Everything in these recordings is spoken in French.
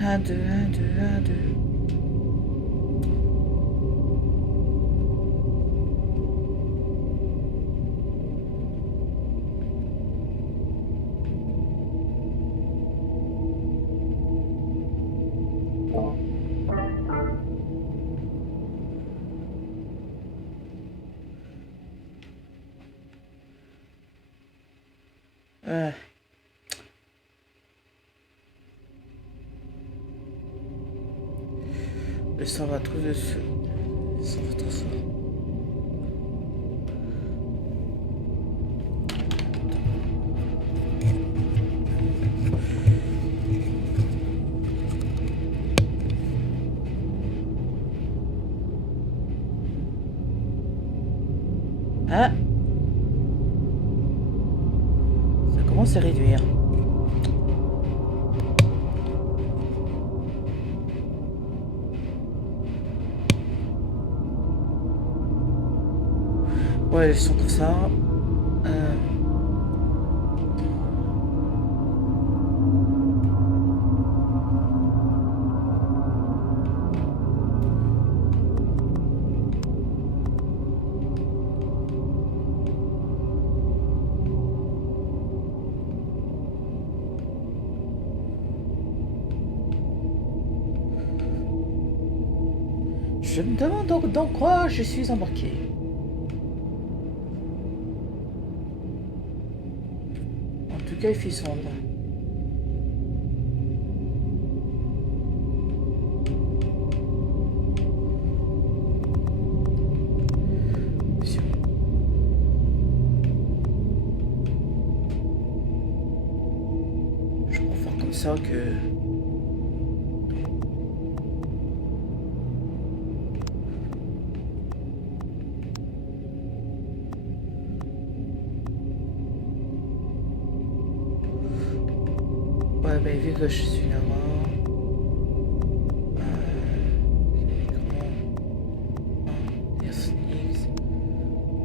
Un, deux, un, deux, un, deux. Le sang va trop dessus. Le sang va trop fort. Ah, ça commence à réduire. Ouais, ils sont comme ça. Je me demande donc dans quoi je suis embarqué. En tout cas, il fait sombre. Je préfère comme ça que... Ouais, mais vu que je suis là-bas...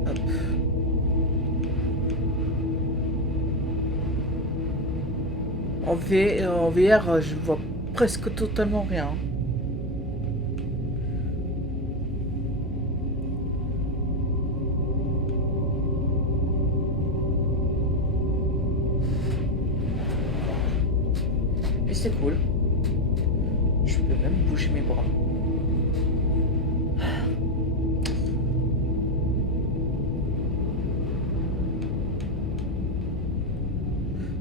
Hop. En VR, je vois presque totalement rien. Et c'est cool. Je peux même bouger mes bras.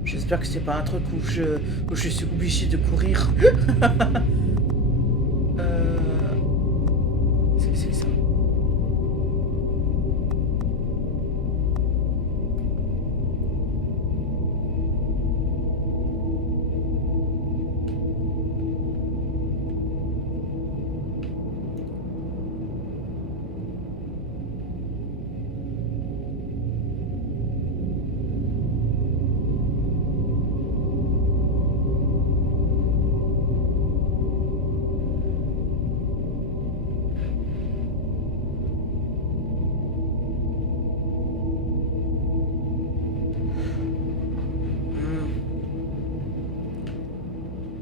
J'espère que c'est pas un truc où je suis obligé de courir. C'est ça.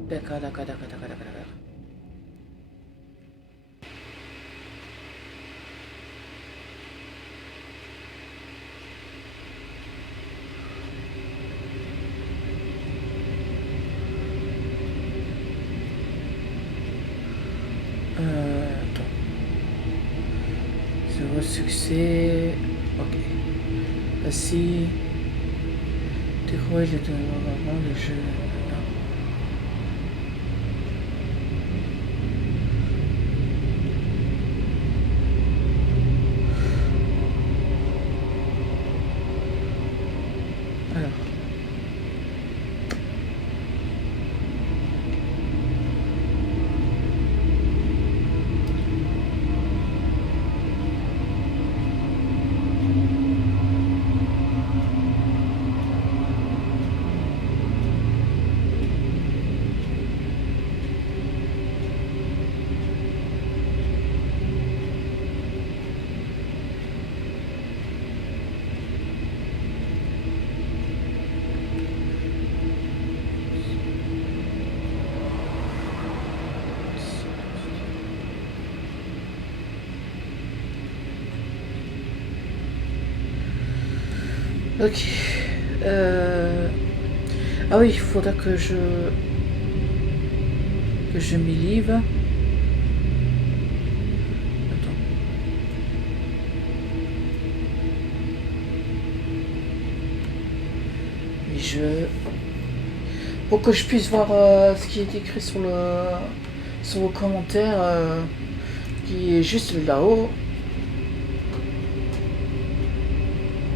D'accord. Attends. Zéro succès. Ok. Voici. Découvrir le développement du jeu. Alors. Ok. Ah oui, il faudra que je m'y livre. Attends. Et pour que je puisse voir ce qui est écrit sur le commentaire qui est juste là-haut.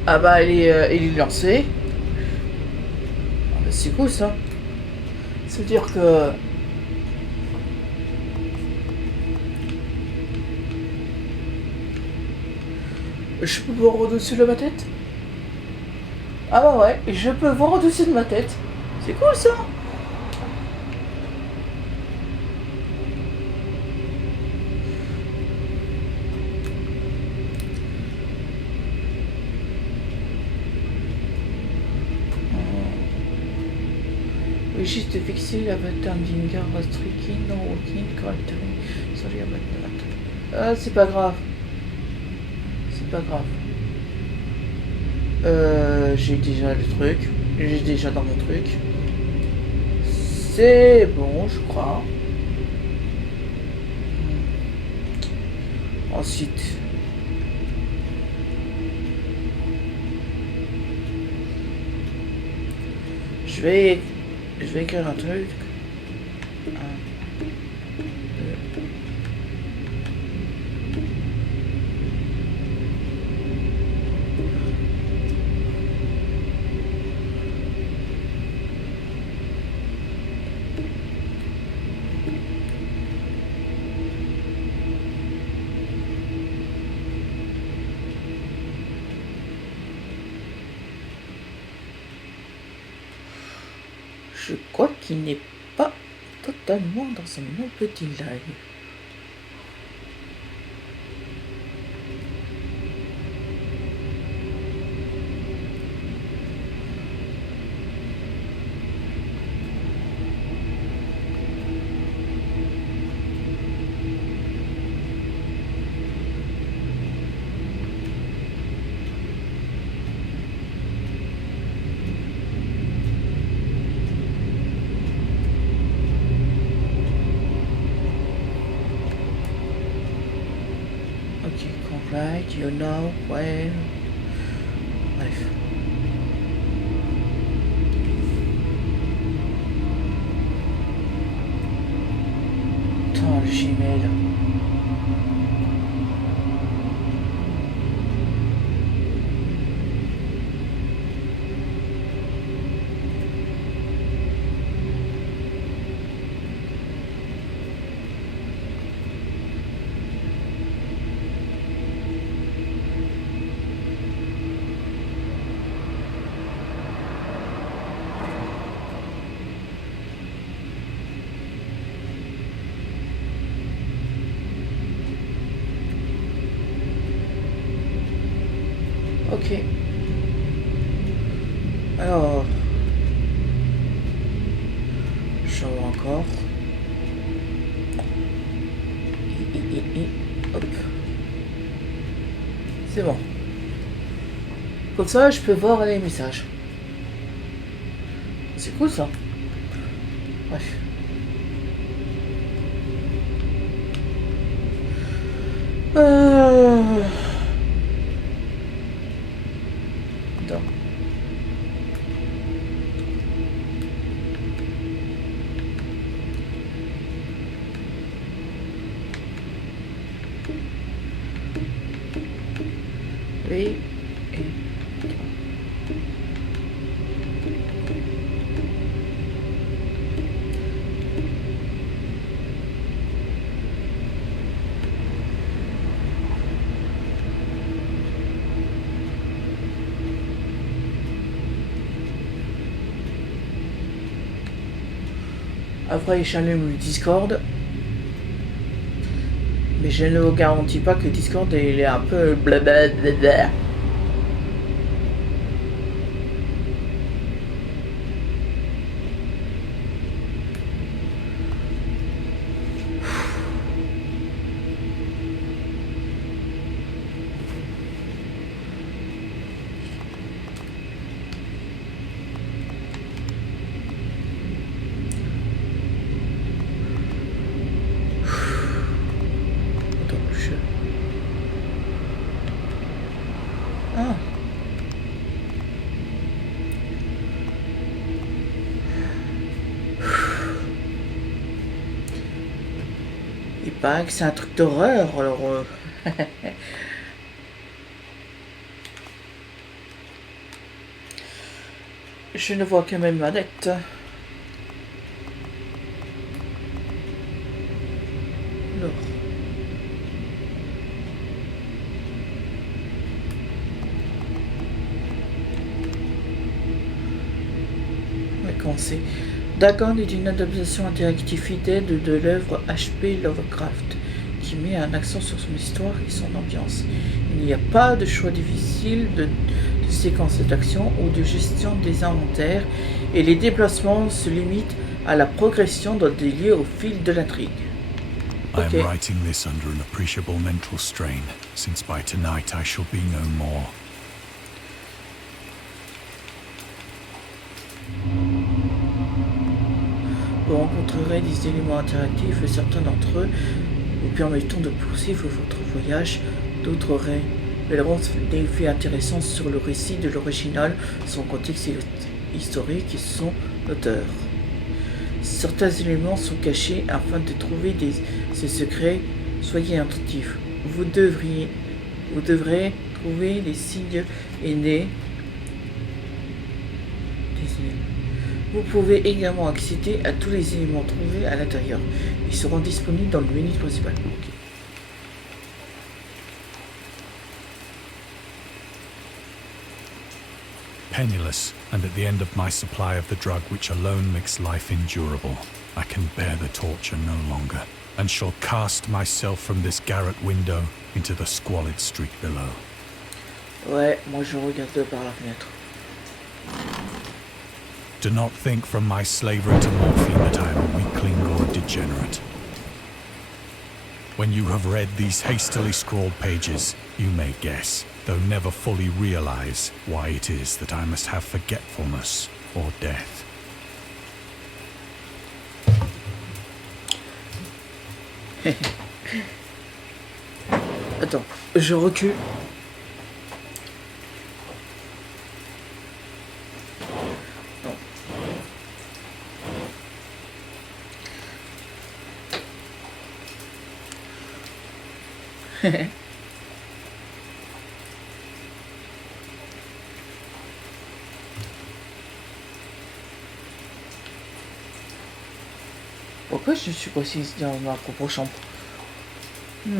Ah bah il est lancé. Ah bah, c'est cool ça. Ça veut dire que je peux voir au-dessus de ma tête. Ah bah ouais, je peux voir au-dessus de ma tête. C'est cool ça. Juste fixer l'avatar d'Ingar Striking, non walking, correctly. Sorry about that. Ah, c'est pas grave. C'est pas grave. J'ai déjà le truc. J'ai déjà dans mon truc. C'est bon, je crois. Ensuite. Je vais écrire un truc. Je crois qu'il n'est pas totalement dans mon petit live. Right, you know where. Bref. Attends, le Gmail. Ok. Alors. Je vois encore. Hop. C'est bon. Comme ça, je peux voir les messages. C'est cool ça. Bref. Attends. Oui. Après, j'allume le Discord. Mais je ne vous garantis pas que Discord il est un peu blablabla. Bah, que c'est un truc d'horreur, alors... Je ne vois que mes manettes. Non. Mais comment c'est? Dagon est une adaptation interactive fidèle de l'œuvre H.P Lovercraft, qui met un accent sur son histoire et son ambiance. Il n'y a pas de choix difficile de séquences d'action ou de gestion des inventaires, et les déplacements se limitent à la progression dans des lieux au fil de l'intrigue. I am writing this under an appreciable mental strain, since by tonight I shall be no more. Vous rencontrerez des éléments interactifs, certains d'entre eux vous permettant de poursuivre votre voyage, d'autres révéleront des faits intéressants sur le récit de l'original, son contexte historique et son auteur. Certains éléments sont cachés afin de trouver ces secrets. Soyez attentifs. Vous devrez trouver les signes aînés. Vous pouvez également accéder à tous les éléments trouvés à l'intérieur. Ils seront disponibles dans le menu principal. Okay. Penniless, and at the end of my supply of the drug which alone makes life endurable, I can bear the torture no longer, and shall cast myself from this garret window into the squalid street below. Ouais, moi je regarde par la fenêtre. Do not think from my slavery to morphine that I am a weakling or a degenerate. When you have read these hastily scrawled pages, you may guess, though never fully realize, why it is that I must have forgetfulness or death. Attends, je recule. Pourquoi je suis pas ici dans ma propre chambre? En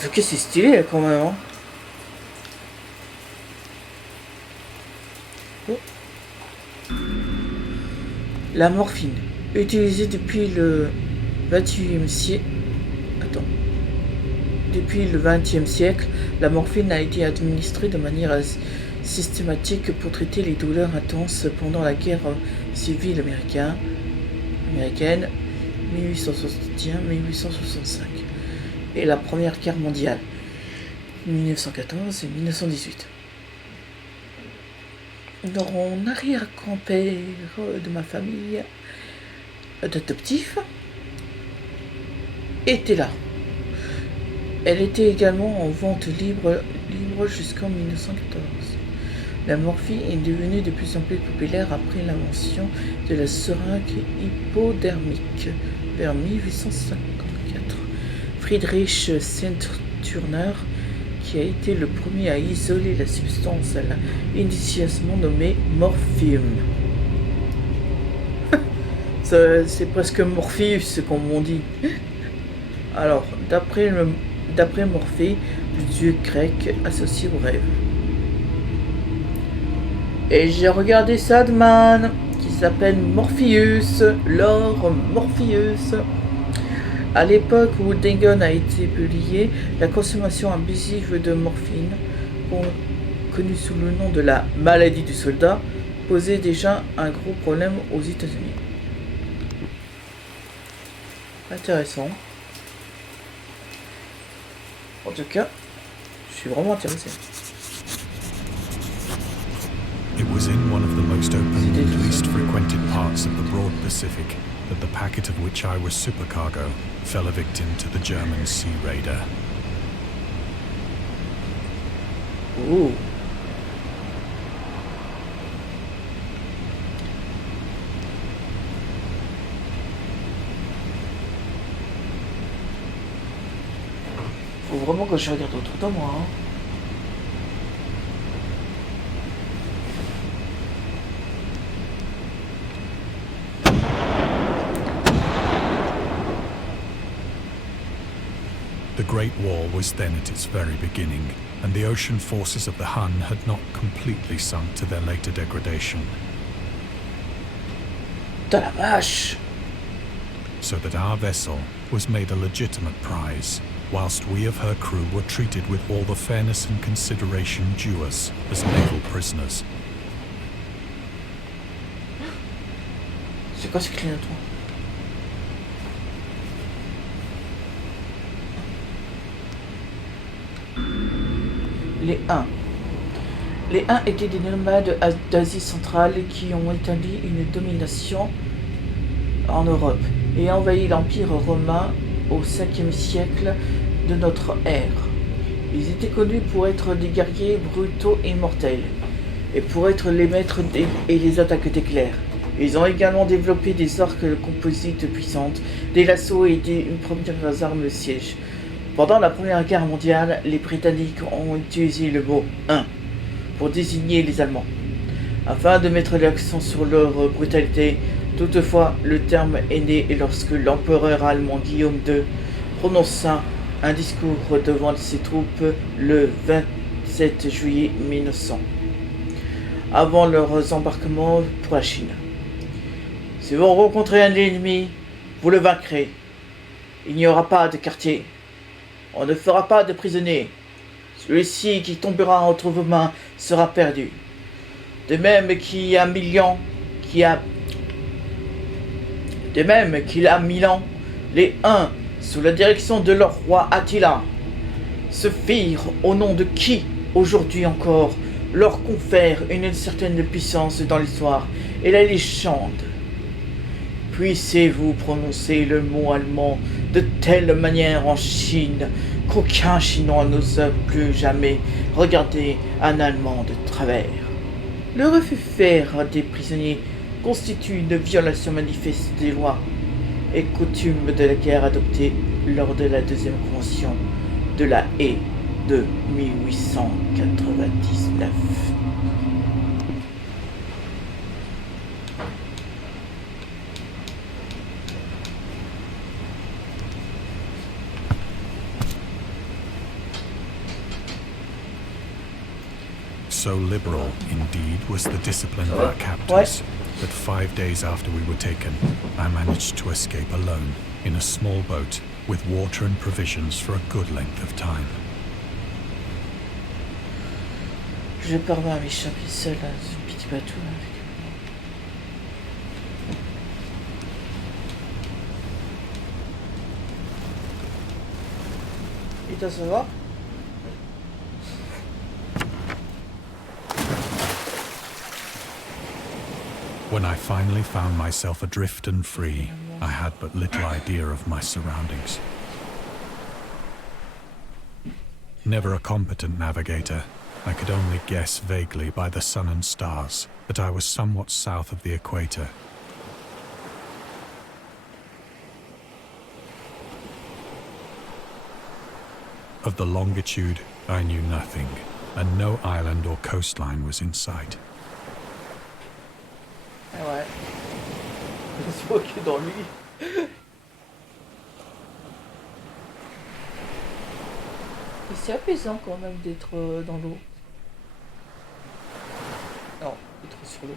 tout cas, c'est stylé quand même. Hein. Oh. La morphine, utilisée depuis le 21e siècle. Depuis le 20e siècle, la morphine a été administrée de manière systématique pour traiter les douleurs intenses pendant la guerre civile américaine 1861-1865 et la Première Guerre mondiale 1914 et 1918. Mon arrière-grand-père de ma famille d'adoptif était là. Elle était également en vente libre jusqu'en 1914. La morphine est devenue de plus en plus populaire après l'invention de la seringue hypodermique vers 1854. Friedrich Turner, qui a été le premier à isoler la substance à initialement nommée morphium. C'est presque Morpheus, comme on dit. Alors, d'après Morphée, le dieu grec associé au rêve. Et j'ai regardé Sadman, qui s'appelle Morpheus, Lord Morpheus. À l'époque où Dagon a été publié, la consommation abusive de morphine, connue sous le nom de la maladie du soldat, posait déjà un gros problème aux États-Unis. Intéressant. En tout cas, je suis vraiment intéressé. It was in one of the most open and least frequented parts of the broad Pacific that the packet of which I was supercargo fell a victim to the German sea raider. Ooh. que je regarde autour de moi. Hein. The Great War was then at its very beginning, and the ocean forces of the Hun had not completely sunk to their later degradation. Putain la vache! So that our vessel was made a legitimate prize, whilst we of her crew were treated with all the fairness and consideration due us as naval prisoners. C'est quoi ce clignotement? Les Huns. Les Huns étaient des nomades d'Asie centrale qui ont établi une domination en Europe et envahi l'Empire romain au 5e siècle de notre ère. Ils étaient connus pour être des guerriers brutaux et mortels, et pour être les maîtres et les attaques d'éclairs. Ils ont également développé des arcs composites puissantes, des lassos et des premières armes de siège. Pendant la Première Guerre mondiale, les Britanniques ont utilisé le mot « Hun » pour désigner les Allemands, afin de mettre l'accent sur leur brutalité. Toutefois, le terme est né lorsque l'empereur allemand Guillaume II prononça un discours devant ses troupes le 27 juillet 1900, avant leur embarquement pour la Chine. Si vous rencontrez un ennemi, vous le vaincrez. Il n'y aura pas de quartier. On ne fera pas de prisonniers. Celui-ci qui tombera entre vos mains sera perdu. De même qu'il a 1000 ans, les Huns, sous la direction de leur roi Attila, se firent au nom de qui, aujourd'hui encore, leur confère une certaine puissance dans l'histoire et la légende. Puissiez-vous prononcer le mot allemand de telle manière en Chine qu'aucun Chinois n'ose plus jamais regarder un Allemand de travers. Le refus faire des prisonniers constitue une violation manifeste des lois et coutumes de la guerre adoptées lors de la deuxième convention de la Haye de 1899. So liberal, indeed, was the discipline of our captors, that 5 days after we were taken, I managed to escape alone, in a small boat, with water and provisions for a good length of time. Je parviens à m'échapper seul à ce petit bateau avec... Et toi, ça va? When I finally found myself adrift and free, I had but little idea of my surroundings. Never a competent navigator, I could only guess vaguely by the sun and stars that I was somewhat south of the equator. Of the longitude, I knew nothing, and no island or coastline was in sight. Ah ouais. C'est moi qui est dans lui. Et c'est apaisant quand même d'être dans l'eau. Non, d'être sur l'eau.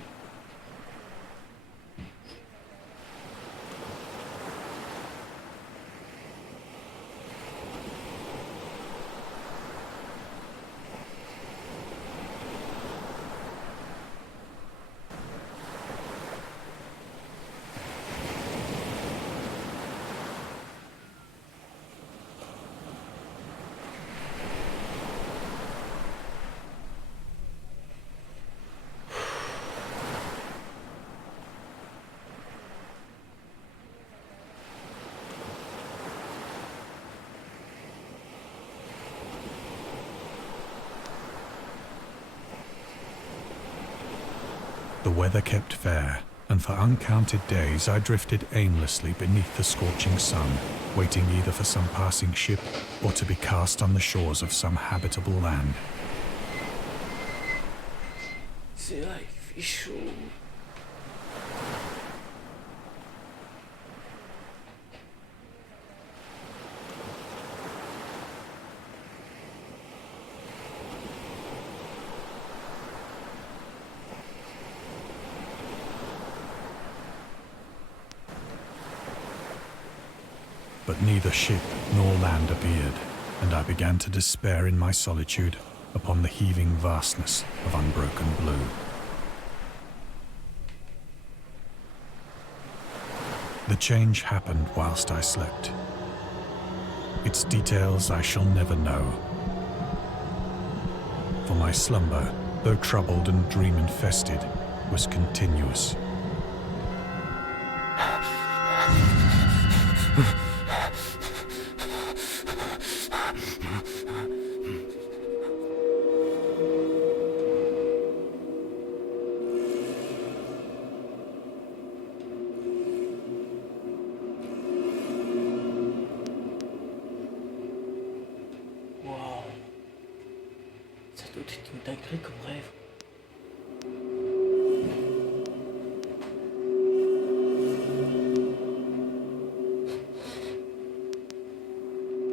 The weather kept fair, and for uncounted days I drifted aimlessly beneath the scorching sun, waiting either for some passing ship or to be cast on the shores of some habitable land. C'est vrai, il fait chaud. But neither ship nor land appeared, and I began to despair in my solitude upon the heaving vastness of unbroken blue. The change happened whilst I slept. Its details I shall never know. For my slumber, though troubled and dream-infested, was continuous. Ça doit être une dinguerie comme rêve.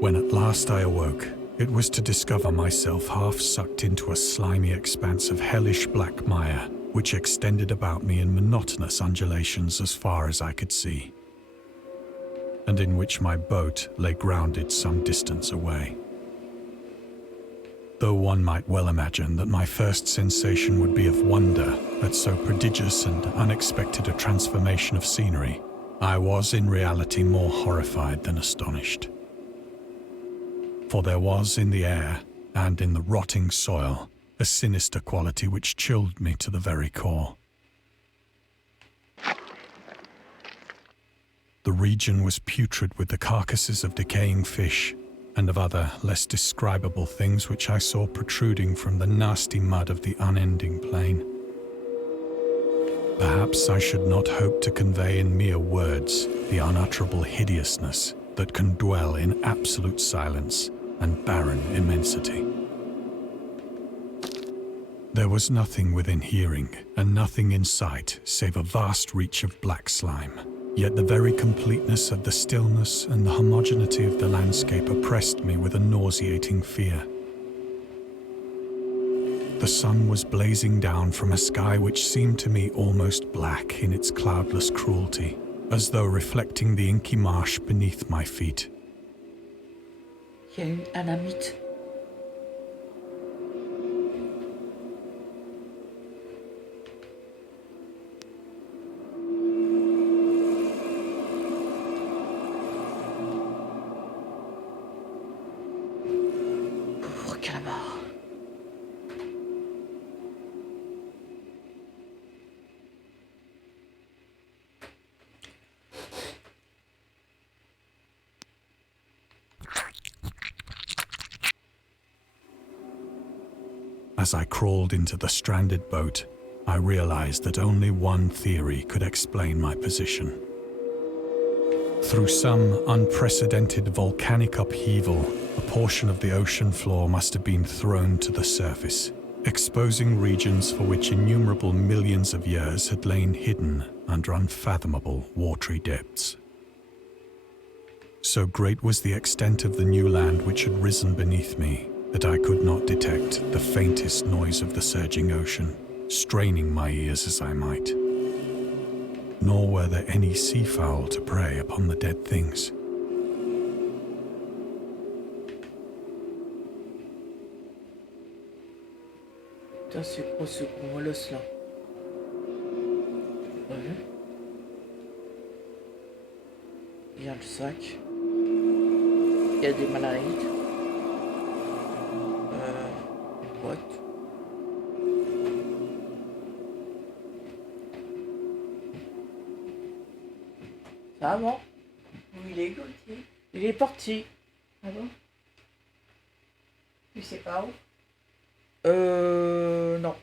When at last I awoke, it was to discover myself half sucked into a slimy expanse of hellish black mire, which extended about me in monotonous undulations as far as I could see, and in which my boat lay grounded some distance away. Though one might well imagine that my first sensation would be of wonder at so prodigious and unexpected a transformation of scenery, I was in reality more horrified than astonished. For there was in the air and in the rotting soil a sinister quality which chilled me to the very core. The region was putrid with the carcasses of decaying fish and of other, less describable things which I saw protruding from the nasty mud of the unending plain. Perhaps I should not hope to convey in mere words the unutterable hideousness that can dwell in absolute silence and barren immensity. There was nothing within hearing and nothing in sight save a vast reach of black slime. Yet the very completeness of the stillness and the homogeneity of the landscape oppressed me with a nauseating fear. The sun was blazing down from a sky which seemed to me almost black in its cloudless cruelty, as though reflecting the inky marsh beneath my feet. Il y a une anamite. Pauvre calamar. As I crawled into the stranded boat, I realized that only one theory could explain my position. Through some unprecedented volcanic upheaval, a portion of the ocean floor must have been thrown to the surface, exposing regions for which innumerable millions of years had lain hidden under unfathomable watery depths. So great was the extent of the new land which had risen beneath me that I could not detect the faintest noise of the surging ocean, straining my ears as I might. Nor were there any seafowl to prey upon the dead things. Putain, c'est quoi ce gros molosse là? T'as pas vu? Il y a le sac. Il y a des maladies. Une boîte. Ça va bon? Où il est, Gauthier? Il est parti. Ah bon? Tu sais pas où? Non.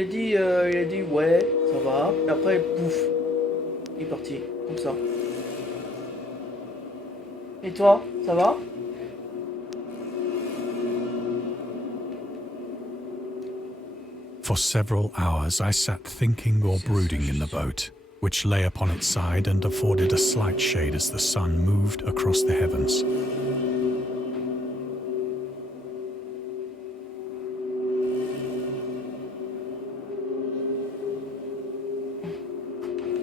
il a dit ouais, ça va. Et après, pouf, il est parti, comme ça. Et toi, ça va? For several hours I sat thinking or brooding in the boat, which lay upon its side and afforded a slight shade as the sun moved across the heavens.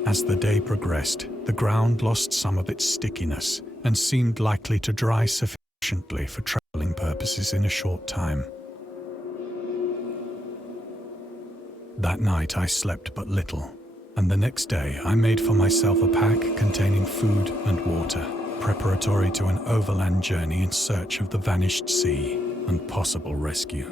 As the day progressed, the ground lost some of its stickiness and seemed likely to dry sufficiently for traveling purposes in a short time. That night I slept but little, and the next day I made for myself a pack containing food and water, preparatory to an overland journey in search of the vanished sea and possible rescue.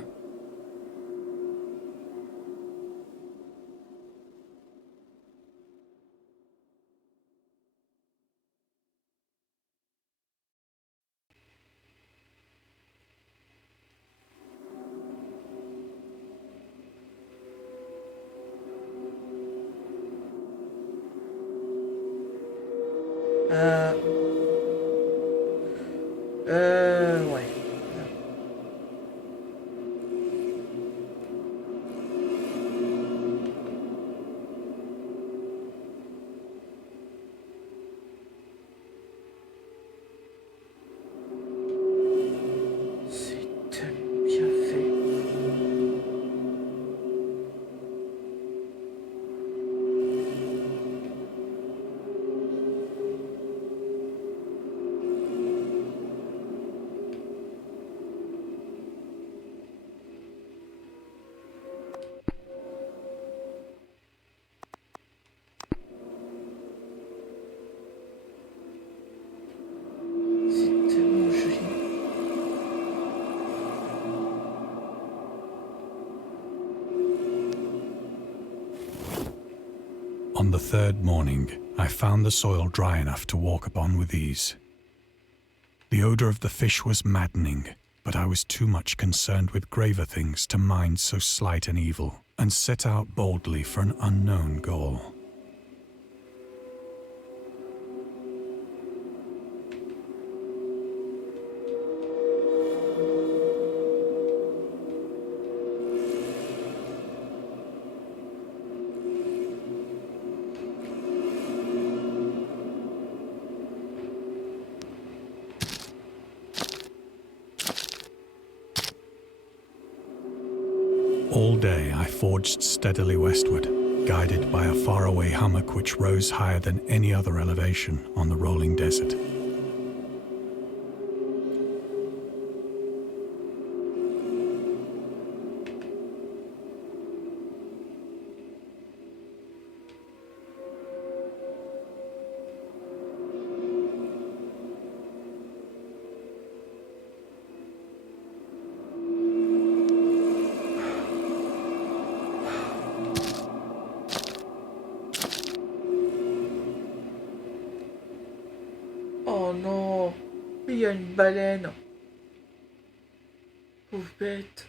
Ouais. C'est tellement bien fait. C'est tellement joli. On the third morning, I found the soil dry enough to walk upon with ease. The odor of the fish was maddening, but I was too much concerned with graver things to mind so slight an evil, and set out boldly for an unknown goal. All day I forged steadily westward, guided by a faraway hummock which rose higher than any other elevation on the rolling desert. Oh non, il y a une baleine. Pauvre bête.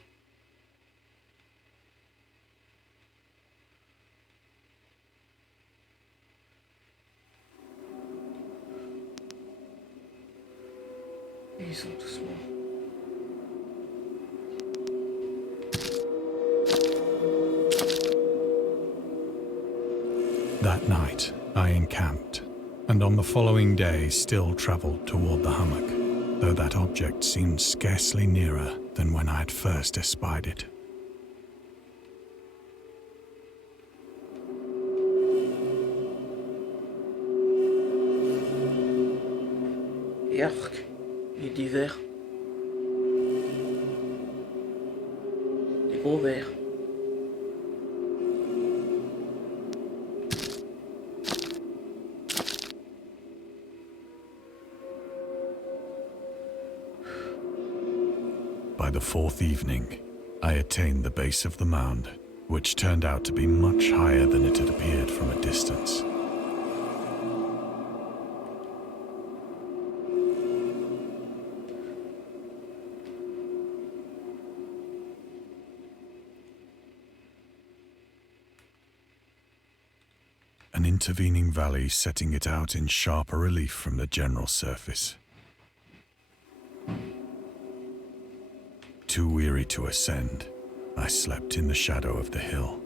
Ils sont tous morts. That night I encamped, and on the following day still travelled toward the hummock, though that object seemed scarcely nearer than when I had first espied it. Yark, il est d'hiver. Des gros vers. By the fourth evening, I attained the base of the mound, which turned out to be much higher than it had appeared from a distance. an intervening valley setting it out in sharper relief from the general surface. Too weary to ascend, I slept in the shadow of the hill.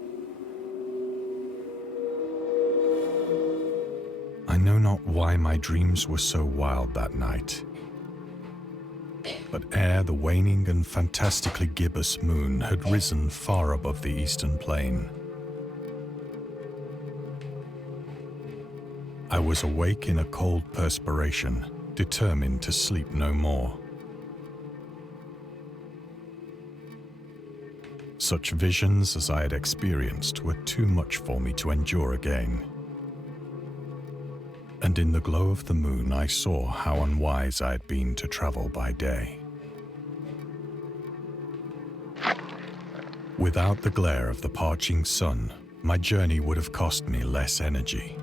I know not why my dreams were so wild that night, but ere the waning and fantastically gibbous moon had risen far above the eastern plain, I was awake in a cold perspiration, determined to sleep no more. Such visions as I had experienced were too much for me to endure again. And in the glow of the moon I saw how unwise I had been to travel by day. Without the glare of the parching sun, my journey would have cost me less energy.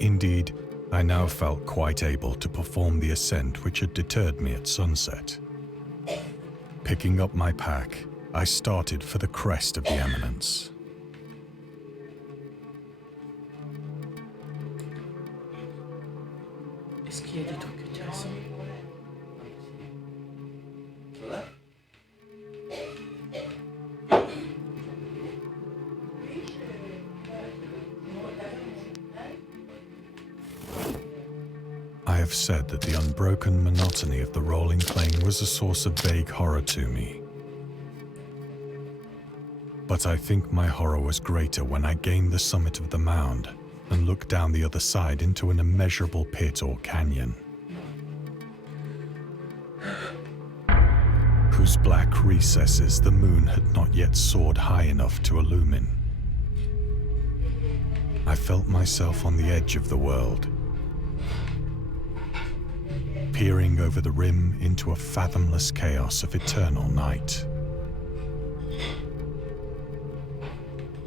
Indeed, I now felt quite able to perform the ascent which had deterred me at sunset. Picking up my pack, I started for the crest of the eminence. Est-ce qu'il y a des trucs intéressants? I have said that the unbroken monotony of the rolling plain was a source of vague horror to me. But I think my horror was greater when I gained the summit of the mound and looked down the other side into an immeasurable pit or canyon, whose black recesses the moon had not yet soared high enough to illumine. I felt myself on the edge of the world, peering over the rim into a fathomless chaos of eternal night.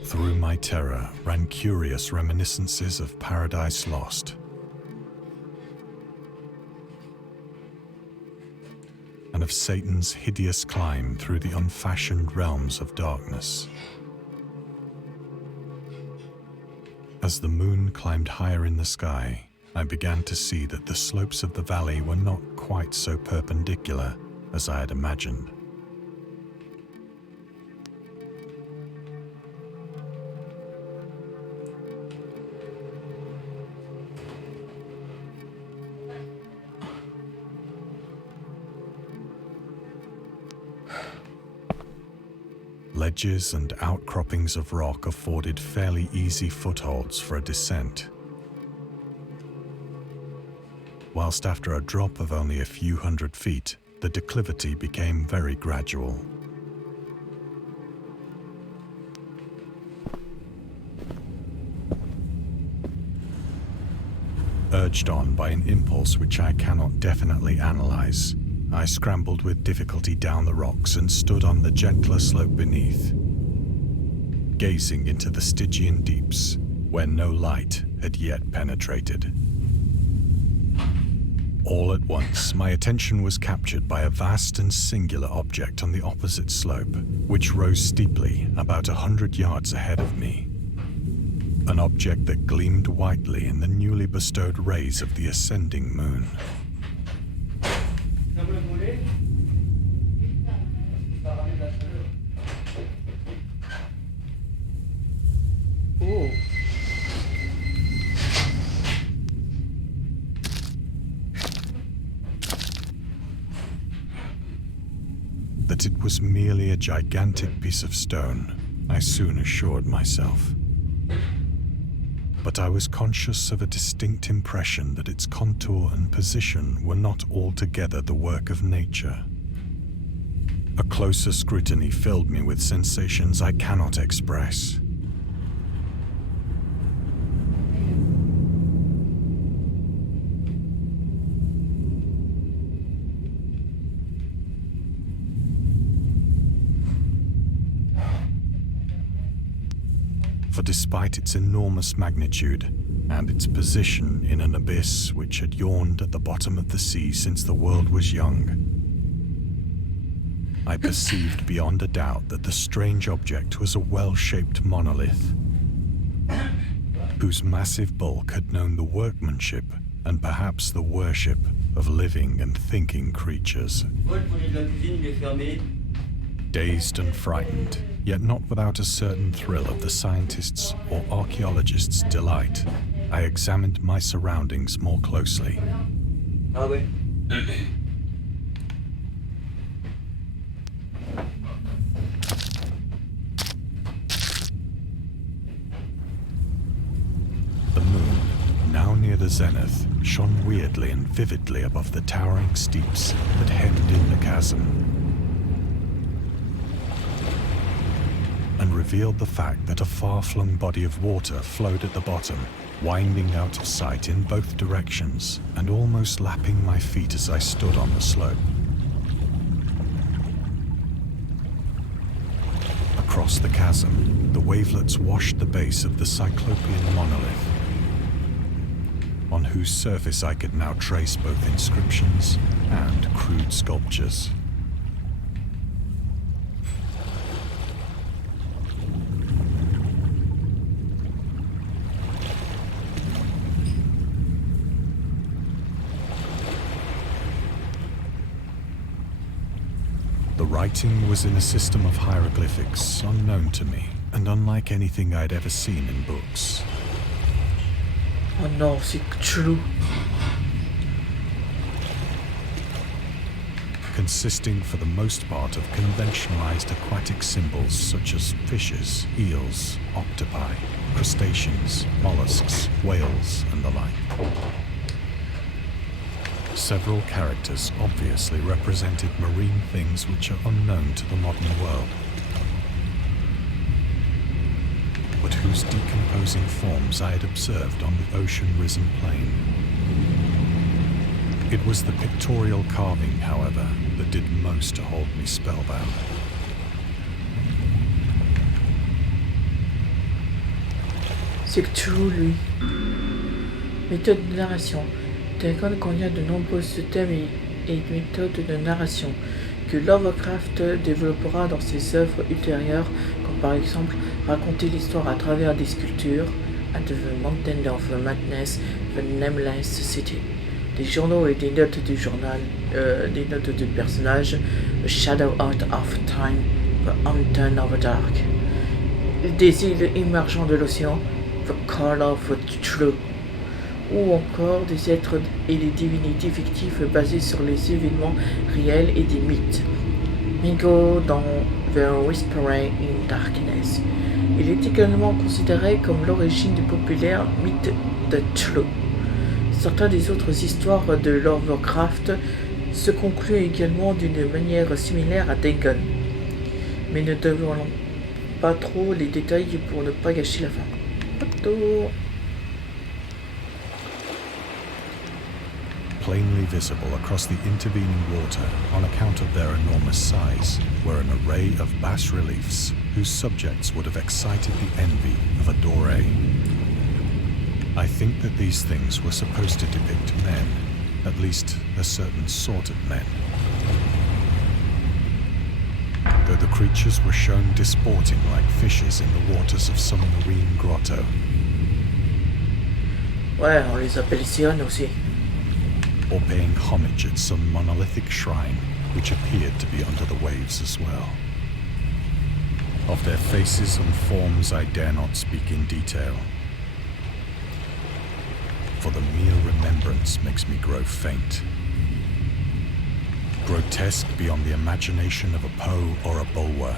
Through my terror ran curious reminiscences of Paradise Lost, and of Satan's hideous climb through the unfashioned realms of darkness. As the moon climbed higher in the sky, I began to see that the slopes of the valley were not quite so perpendicular as I had imagined. Ledges and outcroppings of rock afforded fairly easy footholds for a descent, whilst after a drop of only a few hundred feet, the declivity became very gradual. Urged on by an impulse which I cannot definitely analyze, I scrambled with difficulty down the rocks and stood on the gentler slope beneath, gazing into the Stygian deeps where no light had yet penetrated. All at once, my attention was captured by a vast and singular object on the opposite slope, which rose steeply about 100 yards ahead of me. An object that gleamed whitely in the newly bestowed rays of the ascending moon. Oh. That it was merely a gigantic piece of stone, I soon assured myself. But I was conscious of a distinct impression that its contour and position were not altogether the work of nature. A closer scrutiny filled me with sensations I cannot express. For despite its enormous magnitude and its position in an abyss which had yawned at the bottom of the sea since the world was young, I perceived beyond a doubt that the strange object was a well-shaped monolith, whose massive bulk had known the workmanship and perhaps the worship of living and thinking creatures. Dazed and frightened, yet not without a certain thrill of the scientist's or archaeologist's delight, I examined my surroundings more closely. The moon, now near the zenith, shone weirdly and vividly above the towering steeps that hemmed in the chasm, and revealed the fact that a far-flung body of water flowed at the bottom, winding out of sight in both directions and almost lapping my feet as I stood on the slope. Across the chasm, the wavelets washed the base of the Cyclopean monolith, on whose surface I could now trace both inscriptions and crude sculptures. The writing was in a system of hieroglyphics unknown to me and unlike anything I'd ever seen in books. Oh non, c'est chelou. Consisting for the most part of conventionalized aquatic symbols such as fishes, eels, octopi, crustaceans, mollusks, whales, and the like. Several characters obviously represented marine things which are unknown to the modern world, but whose decomposing forms I had observed on the ocean-risen plain. It was the pictorial carving, however, that did most to hold me spellbound. C'est chelou, lui. Méthode de narration. Dagon contient de nombreux thèmes et méthodes de narration que Lovecraft développera dans ses œuvres ultérieures, comme par exemple raconter l'histoire à travers des sculptures, At the Mountain of Madness, The Nameless City, des journaux et des notes du journal, des notes de personnages, A Shadow Out of Time, The Mountain of Dark, des îles émergentes de l'océan, The Call of True, ou encore des êtres et des divinités fictifs basés sur les événements réels et des mythes. Mingo dans The Whispering in Darkness. Il est également considéré comme l'origine du populaire mythe de Cthulhu. Certaines des autres histoires de Lovecraft se concluent également d'une manière similaire à Dagon, mais ne dévoilons pas trop les détails pour ne pas gâcher la fin. Photo. Plainly visible across the intervening water on account of their enormous size were an array of bas-reliefs whose subjects would have excited the envy of a Doré. I think that these things were supposed to depict men, at least a certain sort of men. Though the creatures were shown disporting like fishes in the waters of some marine grotto. Ouais, on les appelle Sion aussi. Or paying homage at some monolithic shrine which appeared to be under the waves as well. Of their faces and forms I dare not speak in detail, for the mere remembrance makes me grow faint. Grotesque beyond the imagination of a Poe or a Bulwer.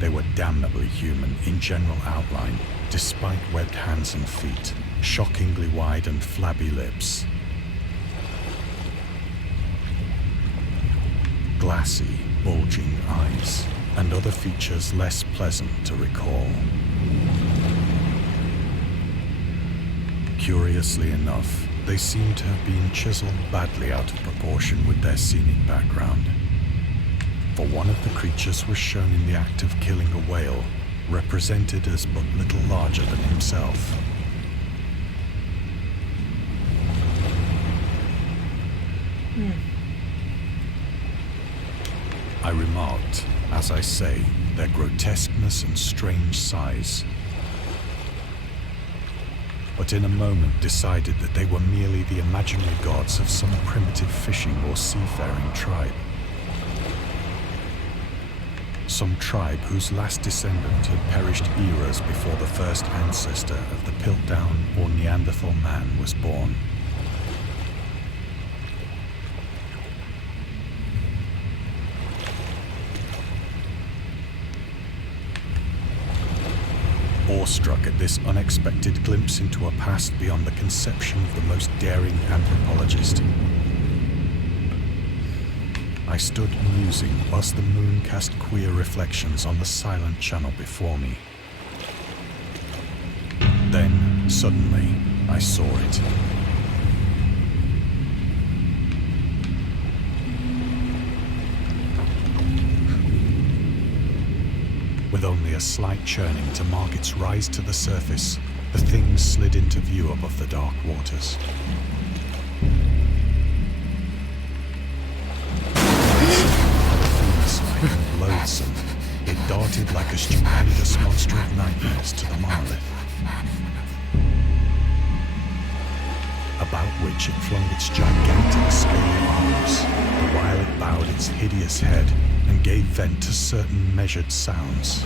They were damnably human in general outline, despite webbed hands and feet, shockingly wide and flabby lips. Glassy, bulging eyes, and other features less pleasant to recall. Curiously enough, they seem to have been chiseled badly out of proportion with their scenic background. For one of the creatures was shown in the act of killing a whale, represented as but little larger than himself. I remarked, as I say, their grotesqueness and strange size. But in a moment decided that they were merely the imaginary gods of some primitive fishing or seafaring tribe. Some tribe whose last descendant had perished eras before the first ancestor of the Piltdown or Neanderthal man was born. Awestruck at this unexpected glimpse into a past beyond the conception of the most daring anthropologist, I stood musing whilst the moon cast queer reflections on the silent channel before me. Then, suddenly, I saw it. With only a slight churning to mark its rise to the surface, the thing slid into view above the dark waters. Fiend-like and loathsome, it darted like a stupendous monster of nightmares to the monolith, about which it flung its gigantic scaly arms, the while it bowed its hideous head and gave vent to certain measured sounds.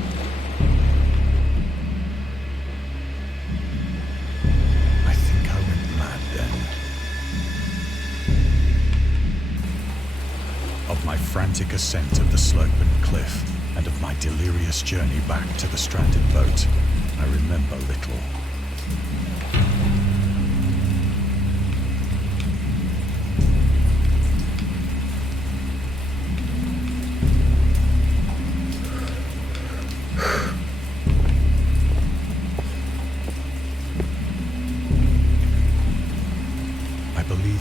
I think I went mad then. Of my frantic ascent of the sloping cliff and of my delirious journey back to the stranded boat, I remember little.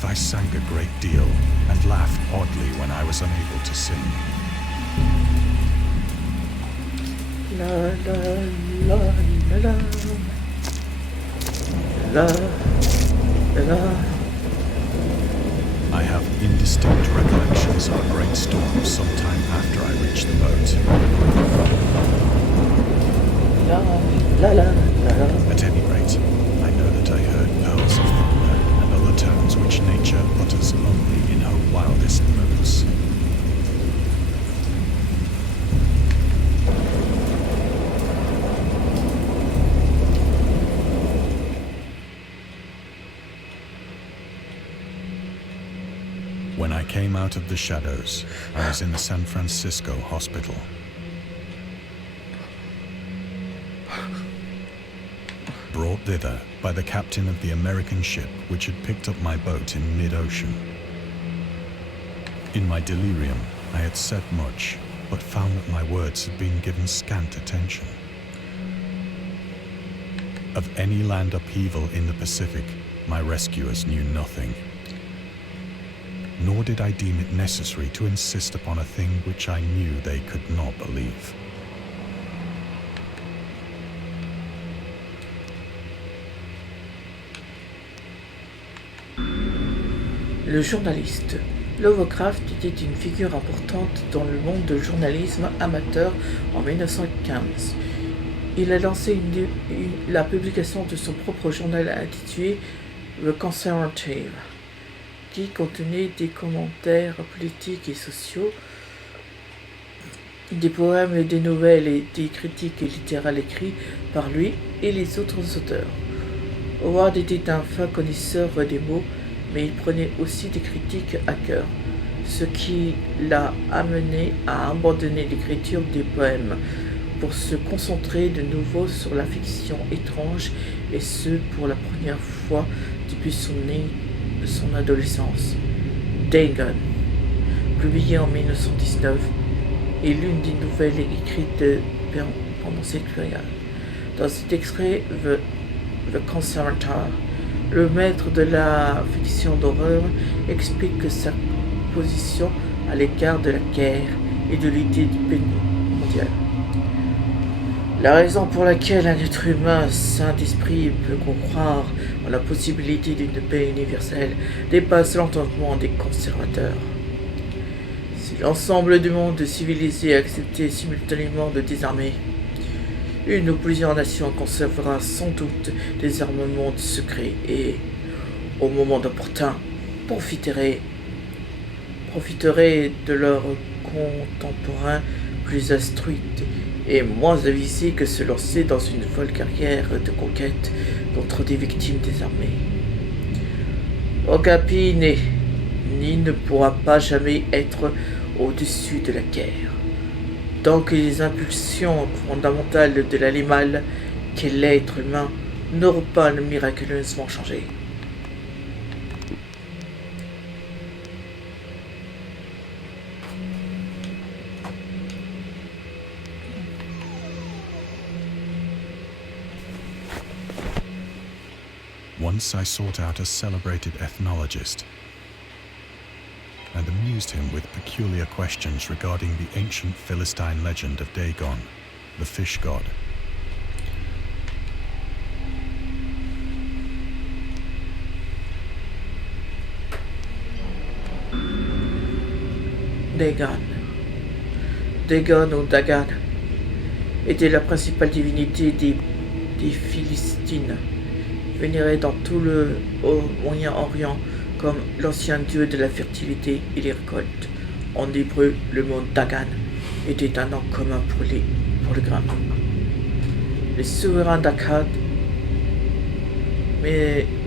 I sang a great deal and laughed oddly when I was unable to sing. La la la la la la la. I have indistinct recollections of a great storm sometime after I reached the boat. La la la la la. At any rate, I know that I heard pearls of thunder and other tones which nature utters only in her wildest moods. When I came out of the shadows, I was in the San Francisco hospital. Brought thither by the captain of the American ship which had picked up my boat in mid-ocean. In my delirium, I had said much, but found that my words had been given scant attention. Of any land upheaval in the Pacific, my rescuers knew nothing. Nor did I deem it necessary to insist upon a thing which I knew they could not believe. Le journaliste. Lovercraft était une figure importante dans le monde du journalisme amateur en 1915. Il a lancé la publication de son propre journal intitulé The Conservative, qui contenait des commentaires politiques et sociaux, des poèmes, des nouvelles et des critiques littéraires écrits par lui et les autres auteurs. Howard était un fin connaisseur des mots, mais il prenait aussi des critiques à cœur, ce qui l'a amené à abandonner l'écriture des poèmes pour se concentrer de nouveau sur la fiction étrange, et ce pour la première fois depuis son adolescence. DAGON, publié en 1919, est l'une des nouvelles écrites pendant cette période. Dans cet extrait, The Conservator, le maître de la fiction d'horreur explique sa position à l'égard de la guerre et de l'idée de paix mondiale. La raison pour laquelle un être humain sain d'esprit peut croire en la possibilité d'une paix universelle dépasse l'entendement des conservateurs. Ce Si l'ensemble du monde civilisé acceptait simultanément de désarmer, une ou plusieurs nations conservera sans doute des armements secrets et, au moment opportun, profiterait de leurs contemporains plus astuces et moins avisés que se lancer dans une folle carrière de conquête contre des victimes désarmées. Aucun pays ni ne pourra pas jamais être au-dessus de la guerre. Tant que les impulsions fondamentales de l'animal qu'est l'être humain n'auront pas miraculeusement changé. Once I sought out a celebrated ethnologist and amused him with peculiar questions regarding the ancient Philistine legend of Dagon, the fish god. Dagon ou Dagan était la principale divinité des Philistines, vénérée dans tout le Moyen-Orient comme l'ancien dieu de la fertilité et des récoltes. En hébreu, le mot Dagan était un nom commun pour le grain. Les souverains d'Akkad,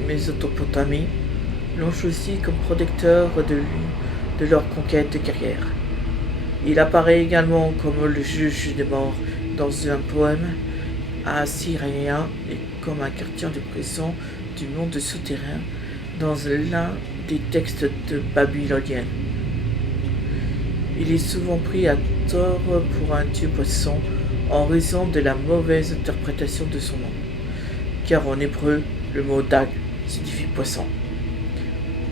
Mésopotamie, l'ont choisi comme protecteur de leur conquête guerrière. Il apparaît également comme le juge des morts dans un poème assyrien et comme un gardien de prison du monde souterrain dans l'un des textes de babyloniens. Il est souvent pris à tort pour un dieu poisson en raison de la mauvaise interprétation de son nom, car en hébreu, le mot dag signifie poisson.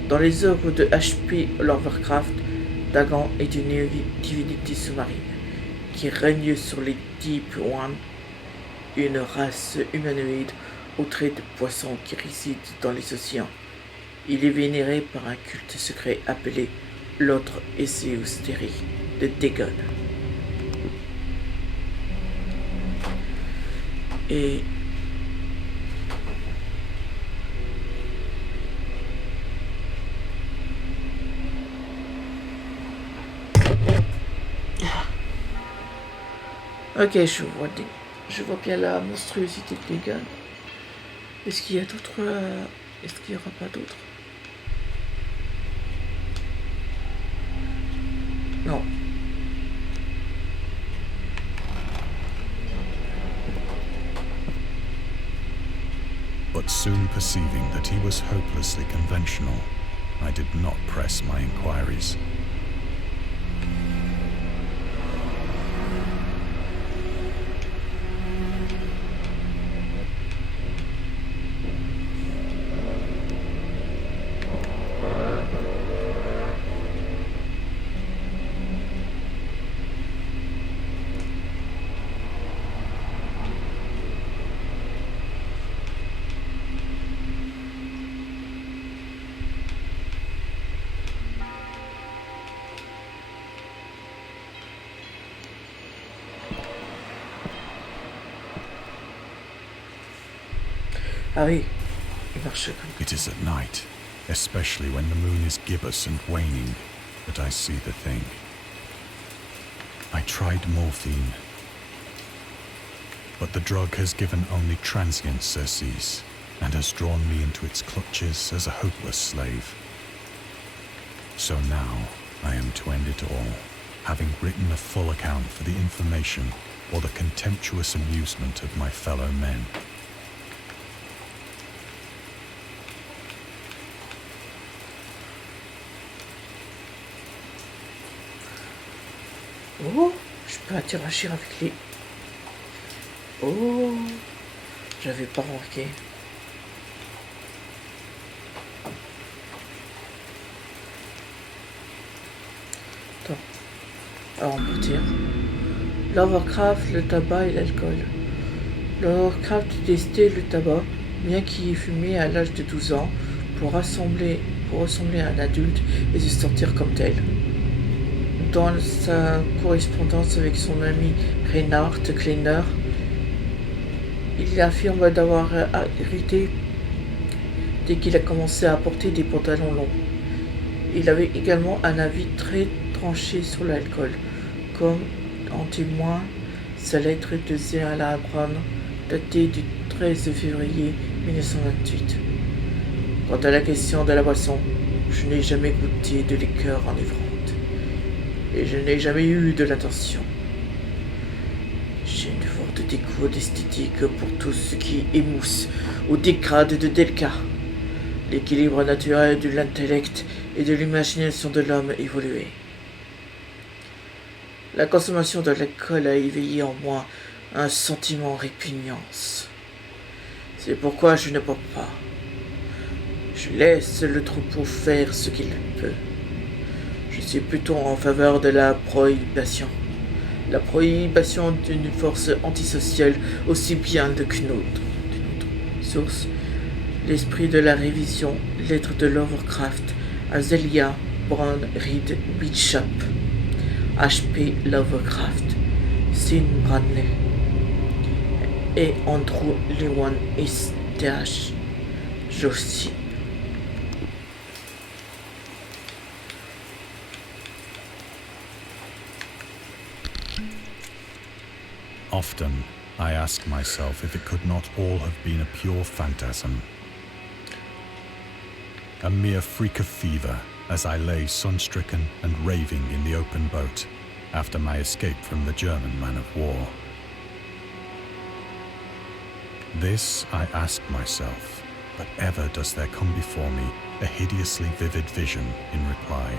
Dans les œuvres de H.P Lovercraft, Dagon est une divinité sous-marine qui règne sur les Deep One, une race humanoïde aux traits de poisson qui réside dans les océans. Il est vénéré par un culte secret appelé l'autre Éséustérie de Dagon. Et ok, je vois bien la monstruosité de Dagon. Est-ce qu'il y a d'autres... Est-ce qu'il n'y aura pas d'autres? Non. But soon perceiving that he was hopelessly conventional, I did not press my inquiries. Ah oui, il marche comme... It is at night, especially when the moon is gibbous and waning, that I see the thing. I tried morphine, but the drug has given only transient surcease and has drawn me into its clutches as a hopeless slave. So now I am to end it all, having written a full account for the information or the contemptuous amusement of my fellow men. Oh, je peux interagir avec les... Oh, j'avais pas remarqué. Attends. Alors on peut dire... Lovercraft, le tabac et l'alcool. Lovercraft détestait le tabac, bien qu'il ait fumé à l'âge de 12 ans, pour ressembler à un adulte et se sentir comme tel. dans sa correspondance avec son ami Reinhard Kleiner, il affirme d'avoir hérité dès qu'il a commencé à porter des pantalons longs. Il avait également un avis très tranché sur l'alcool, comme en témoigne sa lettre de Zéala Abraham, datée du 13 février 1928. Quant à la question de la boisson, je n'ai jamais goûté de liqueur enivrante, et je n'ai jamais eu de l'intention. J'ai une forte dégoût d'esthétique pour tout ce qui émousse ou dégrade de délicat. L'équilibre naturel de l'intellect et de l'imagination de l'homme évolué. La consommation de l'alcool a éveillé en moi un sentiment de répugnance. C'est pourquoi je ne bois pas. Je laisse le troupeau faire ce qu'il peut. Je suis plutôt en faveur de la prohibition. La prohibition d'une force antisociale aussi bien qu'une autre. Source: L'esprit de la révision, lettre de Lovercraft à Zelia Brown Reed Bishop, H.P Lovercraft, Sin Bradley et Andrew Lewan Th. Joshi. Often, I ask myself if it could not all have been a pure phantasm. A mere freak of fever as I lay sun-stricken and raving in the open boat after my escape from the German man-of-war. This I ask myself, but ever does there come before me a hideously vivid vision in reply.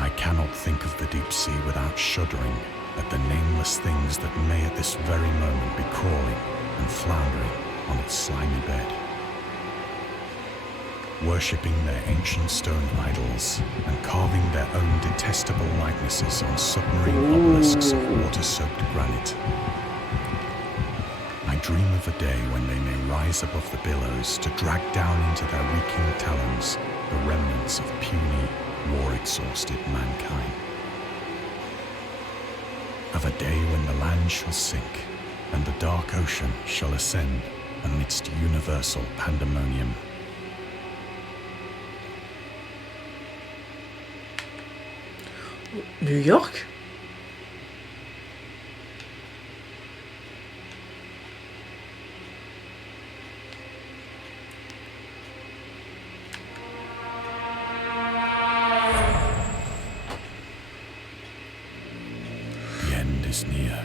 I cannot think of the deep sea without shuddering at the nameless things that may at this very moment be crawling and floundering on its slimy bed, worshipping their ancient stone idols and carving their own detestable likenesses on submarine obelisks of water-soaked granite. I dream of a day when they may rise above the billows to drag down into their reeking talons the remnants of puny, war-exhausted mankind. Of a day when the land shall sink and the dark ocean shall ascend amidst universal pandemonium. New York? The end is near.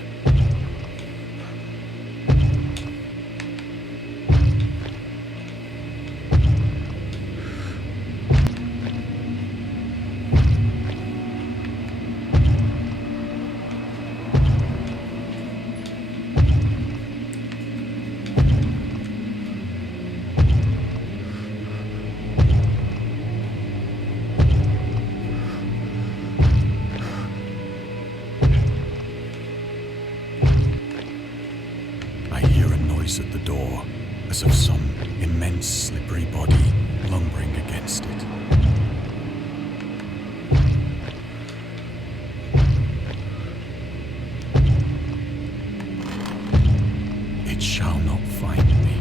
At the door, as of some immense slippery body lumbering against it. It shall not find me.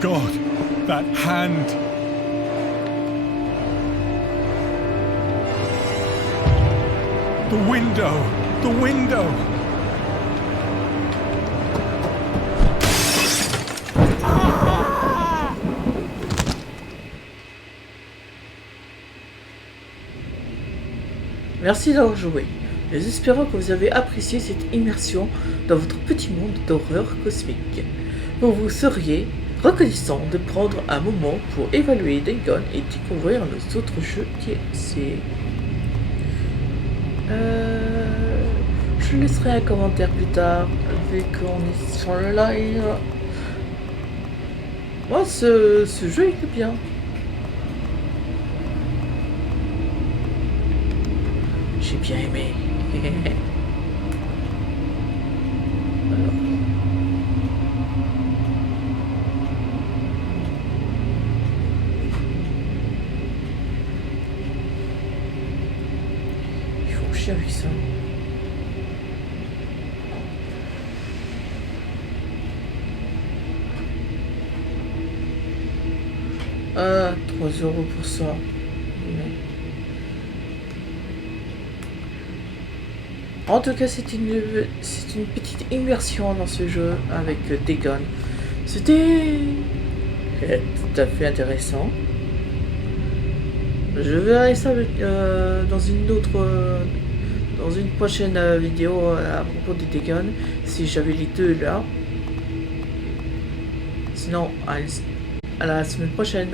God, that hand! The window! The window! Merci d'avoir joué. Nous espérons que vous avez apprécié cette immersion dans votre petit monde d'horreur cosmique. Vous vous seriez reconnaissant de prendre un moment pour évaluer DAGON et découvrir nos autres jeux DLC. Je laisserai un commentaire plus tard, vu qu'on est sur le live. Moi, ce jeu est bien. J'ai bien aimé. Alors. chier avec ça. Ah, 3 € pour ça. Ouais. En tout cas, c'est une petite immersion dans ce jeu avec DAGON. C'était tout à fait intéressant. Je verrai ça dans une prochaine vidéo à propos de DAGON, si j'avais les deux là. Sinon, à la semaine prochaine.